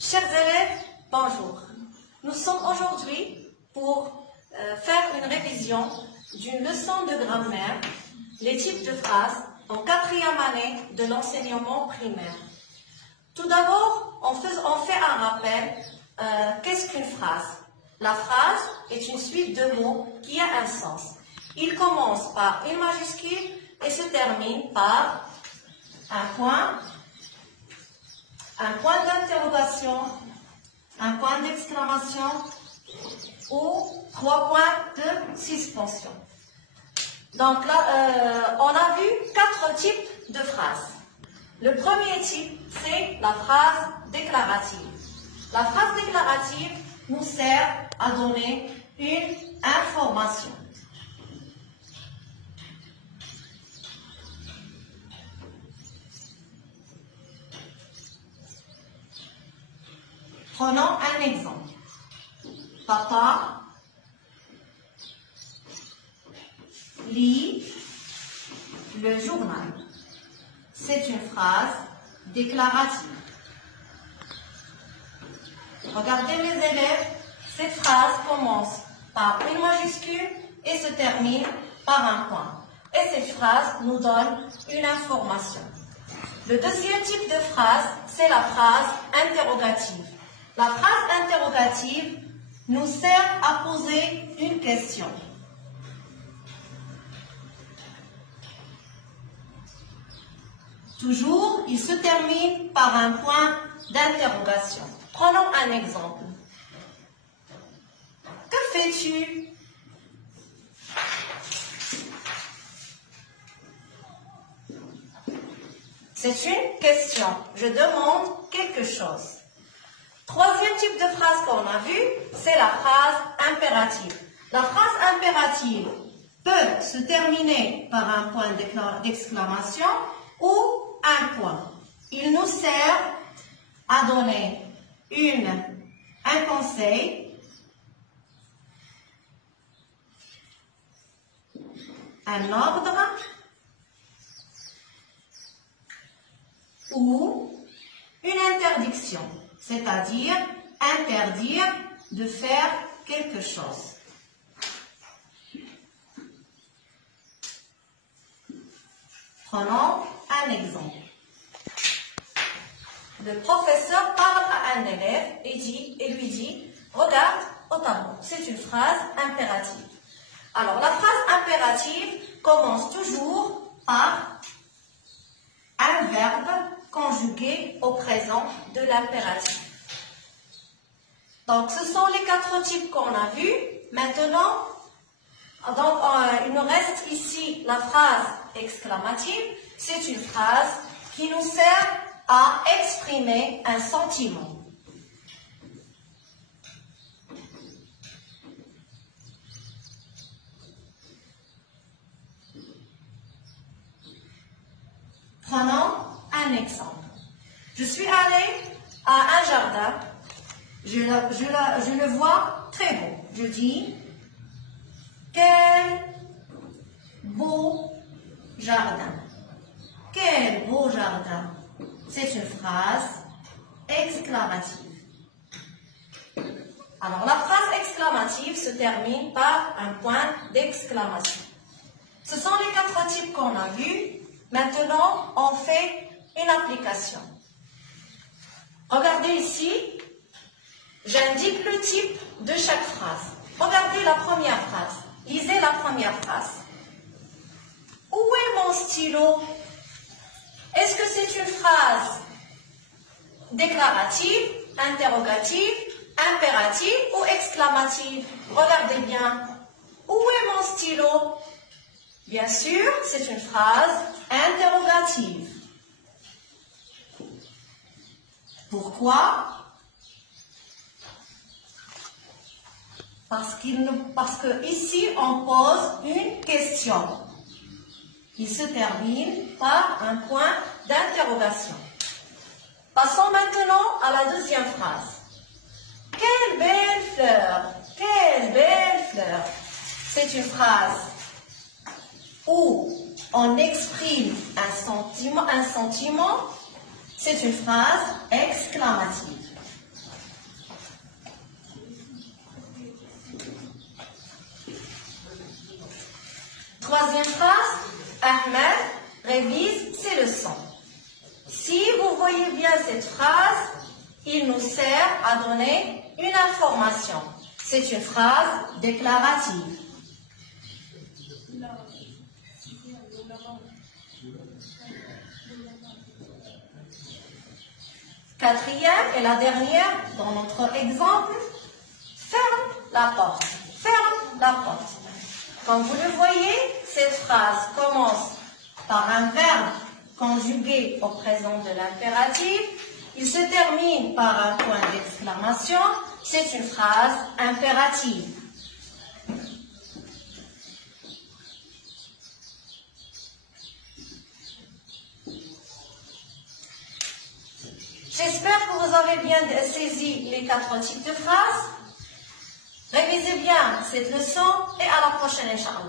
Chers élèves, bonjour. Nous sommes aujourd'hui pour faire une révision d'une leçon de grammaire, les types de phrases en 4e année de l'enseignement primaire. Tout d'abord, on fait un rappel. Qu'est-ce qu'une phrase? La phrase est une suite de mots qui a un sens. Il commence par une majuscule et se termine par un point d'interrogation, un point d'exclamation ou 3 points de suspension. Donc là, on a vu 4 types de phrases. Le premier type, c'est la phrase déclarative. La phrase déclarative nous sert à donner une information. Prenons un exemple. Papa lit le journal. C'est une phrase déclarative. Regardez mes élèves, cette phrase commence par une majuscule et se termine par un point. Et cette phrase nous donne une information. Le deuxième type de phrase, c'est la phrase interrogative. La phrase interrogative nous sert à poser une question. Toujours, il se termine par un point d'interrogation. Prenons un exemple. Que fais-tu? C'est une question. Je demande quelque chose. Troisième type de phrase qu'on a vu, c'est la phrase impérative. La phrase impérative peut se terminer par un point d'exclamation ou un point. Il nous sert à donner un conseil, un ordre ou une interdiction, c'est-à-dire interdire de faire quelque chose. Prenons un exemple. Le professeur parle à un élève et lui dit « Regarde au tableau ». C'est une phrase impérative. Alors, la phrase impérative commence toujours par un verbe conjugué au présent de l'impératif. Donc, ce sont les 4 types qu'on a vus. Maintenant, donc, il nous reste ici la phrase exclamative. C'est une phrase qui nous sert à exprimer un sentiment. Prenons un exemple. Je suis allée à un jardin. Je le vois très beau. Je dis, quel beau jardin. Quel beau jardin. C'est une phrase exclamative. Alors, la phrase exclamative se termine par un point d'exclamation. Ce sont les 4 types qu'on a vus. Maintenant, on fait une application. Regardez ici, j'indique le type de chaque phrase. Regardez la première phrase. Lisez la première phrase. Où est mon stylo? Est-ce que c'est une phrase déclarative, interrogative, impérative ou exclamative? Regardez bien. Où est mon stylo? Bien sûr, c'est une phrase interrogative. Pourquoi? Parce que ici, on pose une question. Il se termine par un point d'interrogation. Passons maintenant à la deuxième phrase. Quelle belle fleur! Quelle belle fleur! C'est une phrase où on exprime un sentiment, c'est une phrase exclamative. troisième phrase, Ahmed révise ses leçons. Si vous voyez bien cette phrase, il nous sert à donner une information. C'est une phrase déclarative. Quatrième et la dernière, dans notre exemple, ferme la porte. Ferme la porte. Comme vous le voyez, cette phrase commence par un verbe conjugué au présent de l'impératif. Il se termine par un point d'exclamation. C'est une phrase impérative. J'espère que vous avez bien saisi les 4 types de phrases. Révisez bien cette leçon et à la prochaine, Inch'Allah.